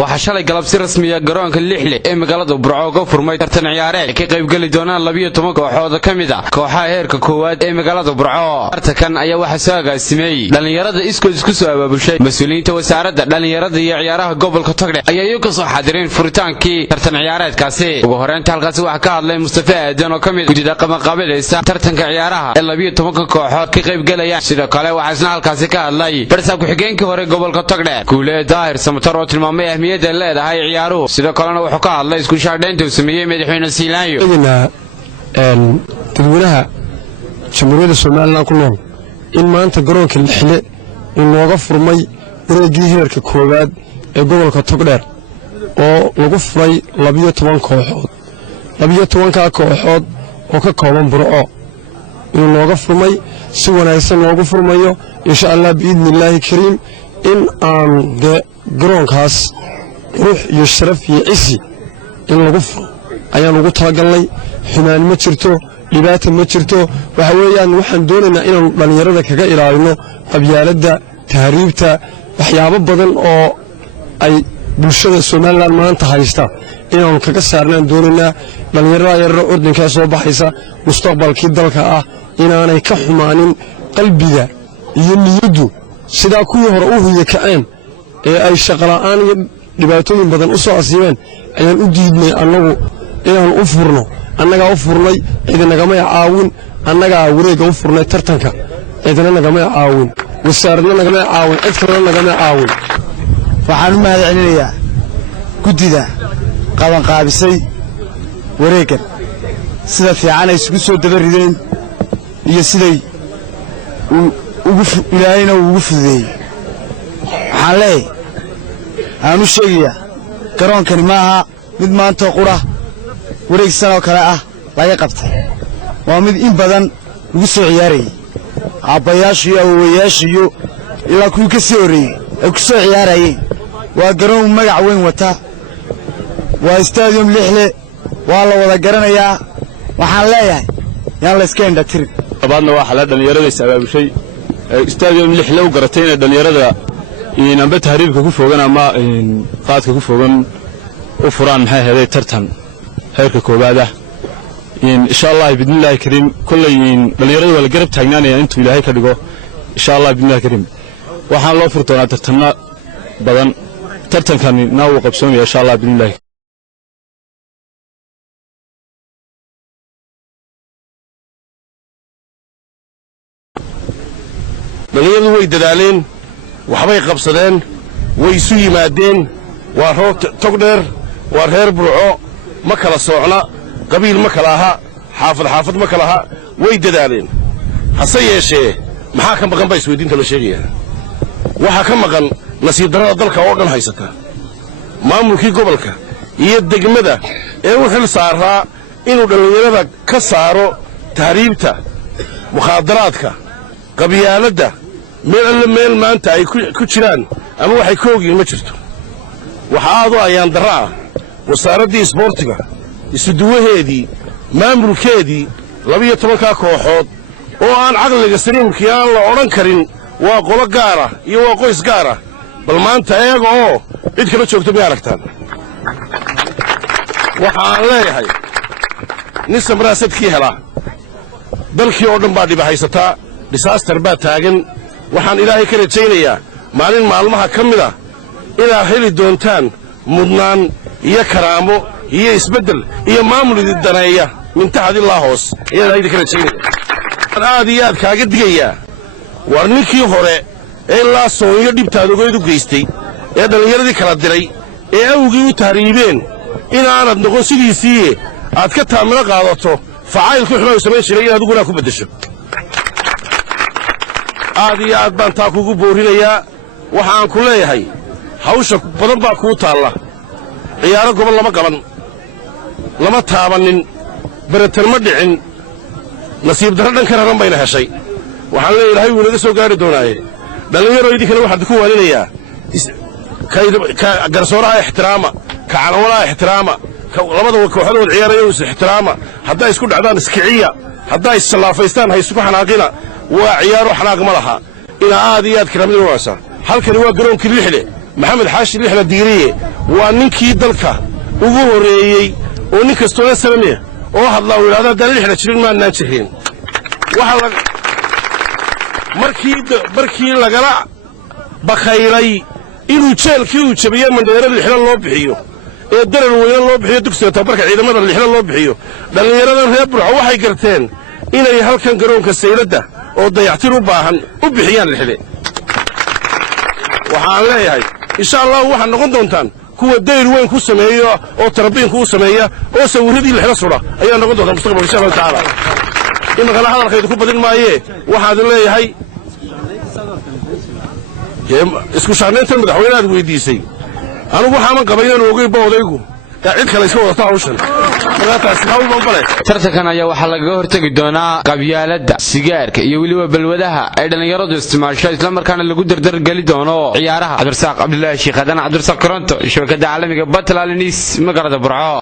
waxaa shalay galabsi rasmi ah garoonka Lixle ee magaalada Burco ka furmay tartan ciyaareed ka qayb gali doonaan 12 kooxood ka mid ah kooxaha heerka koowaad ee magaalada Burco. Tartankan ayaa waxa soo agaasimay dhalinyarada isku soo abaabushay mas'uuliyiinta wasaaradda dhalinyarada iyo ciyaaraha gobolka Togdheer ayaa ka soo xaadireen furitaankii tartan ciyaareedkaasi. Ugu horeynta halkaas waxa ka hadlay Mustafa Aadan oo ka mid ah qabanqaabadiisa tartanka ciyaaraha ee 12 kooxood ka qayb galaya. Sidoo kale waxa isna halkaas ka hadlay barsa ku xigeenkii hore gobolka Togdheer Kuule Daahir Samatar oo tilmaamay ahmiyadda leedahay ciyaaruhu. Sidoo kalena wuxuu ka hadlay isku shaadhaynta uu sameeyay madaxweyne Siilaanyo dadweynaha jamhuuriyadda Soomaaliland ku nool in maanta garoonka Lixle inooga furmay wareegii heerka koowaad ee gobolka Togdheer oo lagu furay 12 kooxood 12 kooxood oo ka kooban Burco inooga furmay si wanaagsan loogu furmayo insha Allah biidnillaahi kariim in aan garoonkaas ruux iyo sharaf iyo cisi in lagu furo ayaan ugu talagalnay. xumaan ma jirto, dhibaato ma jirto. waxa weeyaan waxaan doonaynaa inaan dhalinyarada kaga ilaalino qabyaaladda, tahriibta, waxyaabo badan oo ay bulshada Soomaaliland maanta haysta inaan kaga saarnaan doonaynaa. dhalinyarada yar ordanka soo baxaysa mustaqbalkii dalka ah inaanay ka xumaanin qalbiga iyo niyaddu sida kuwii hore u huye kaceen ee ay shaqo la'aan iyo dhibaatooyin badan u soo asiibeen ayaan u diidnay annagu inaan u furno. annaga u furnay idinagama caawin, annaga wareega u furnay tartanka idina nagama caawin, wasaaradna nagama caawin, cid kale nagama caawin. waxaan u mahadcelinayaa guddida qaban qaabisay wareegan sida fiican ay isugu soo dabarideen iyo siday ilaahayna ugu fududeeyey. waxaan leeyahay aan u sheegayaa garoonkani maaha mid maanta qura wareegsan oo kale ah laga qabtay. waa mid in badan lagu soo ciyaarayay aabbayaasha iyo awowayaasha iyo ilaa kuwii ka sii horreeyey ay ku soo ciyaarayeen. waa garoon magac weyn wata, waa stadium Lixle, waa la wada garanayaa. waxaan leeyahay yaan la iska indhatirin. labaadna waxa la dhalinyarada is abaabushay stadium Lixle u garatay in dhalinyarada amba tahriibka ku fogan ama qaadka ku fogan u furaan maxay heeday tartan heerka koowaad ah. insha Allah biidnillaahi kariim kullay dhalinyarada wala garab taagnaanaya intuu Ilaahay ka dhigo insha Allah biidnillaahi kariim waxaan loo furtoonaa tartanna badan. tartankani naaw qabsoomaya insha Allah biidnillaahi. dhalinyaradu way dadaaleen, waxbay qabsadeen, way isu yimaadeen. waa reer Togdheer, waa reer Burco, ma kala soocna, qabiil ma kala aha, xaafad ma kala aha. way dadaaleen. hase yeeshee maxaa ka maqan baa isweydiinta la sheegayaa. waxaa ka maqan nasiib darrada dalka oo dhan haysata. maamulkii gobolka iyo degmada ee u xil saaraa inuu dhalinyarada ka saaro tahriibta, mukhaadaraadka, qabyaaladda, meel maanta ay ku jiraan ama waxay ka ogyihiin ma jirto. waxa aad u ayaan darro ah wasaaraddii isboortiga isuduwaheedii maamulkeedii 12 kooxood oo aan caqliga saliimkii aan la odhan karin waa qolo gaara iyo waa qoys gaara. bal maanta eega oo cid kala joogto ma aragtaan. waxa aan leeyahay nin samraasadkii helaa dalkii oo dhan baa dhiba haysataa, disaaster baa taagan. waxaan ilaahay ka rajaynayaa maalin maalmaha ka mid ah inaad heli doontaan mudnaan iyo karaamo iyo isbeddel iyo maamul idin daneeya min taxad ilaa hoos ayaan idinka rajaynaya. aad iyo aad kaaga digayaa war ninkii hore ee ilaa soonyo dhibtaad ogeyd u geystay ee dhallinyaradii kala diray ee awgii u tahriibeen inaanad noqon sidiisii aad ka taamilo qaadato facaylku xumaa u samayn jiray inaad ugunaa ku beddesho. aad iyo aad baan taa kugu boorinayaa. waxaan ku leeyahay hawsha badan baa kuu taalla. ciyaaro gobol lama qaban, lama taabannin, baratar ma dhicin, nasiib darro dhan ka raran bayna heshay. waxaan leeyahay ilaahay wuu inaga soo gaari doonaaye dhalinyaro idinkana waxaan ku waalinayaa ka garsooraha ixtiraama, ka calawalaha ixtiraama, ka labada kooxood ciyaaraya is ixtiraama. hadday isku dhacdaan iskiciya, hadday issalaafaystaan hay isku xanaaqina. waa ciyaaro xanaaq ma laha. ina aad iyo aad karaamada waasa. halkani waa garoonkii Lixle maxamed xaashi lixla diiriye waa ninkii dalka ugu horeeyey oo nin kastoo salamiya oo hadlaa uu yidhahdo haddaan lixla jirin maannaan jirin markii lagala bakaylay inuu jeelkii uu jabiye mandheero lixla loo bixiyo ee darar weyne loo bixiyo dugsiga tababarka ciidamada lixla loo bixiyo dhallinyaradan reer burco waxay garteen inay halkan garoonka sayladda oo dayactir u baahan u bixiyaan lixle waxaan leeyahay insha allah waxaad noqon doontaan kuwa dayr weyn ku sameeya oo tarabiinku u sameeya oo sawirradii lixla sudha ayaa noqon doontaa mustaqbalka insha allah tacaala imikana hadalkaydu ku badin maayee waxaad leeyahay isku shaanayntan madaxweyneaad weydiisay anugu waxaaman qaba inaan ogeynba odaygu cid kale iska wadata hawshan tartankan ayaa waxaa lagaga hortegi doonaa qabyaaladda sigaarka iyo weliba balwadaha ay dhallinyaradu isticmaasho islamarkaana lagu dardargeli doono ciyaaraha cabdirasaaq cabdulaahi sheekh hadan cabdirasaaq koronto shabakada caalamiga Puntland News magaalada Burco.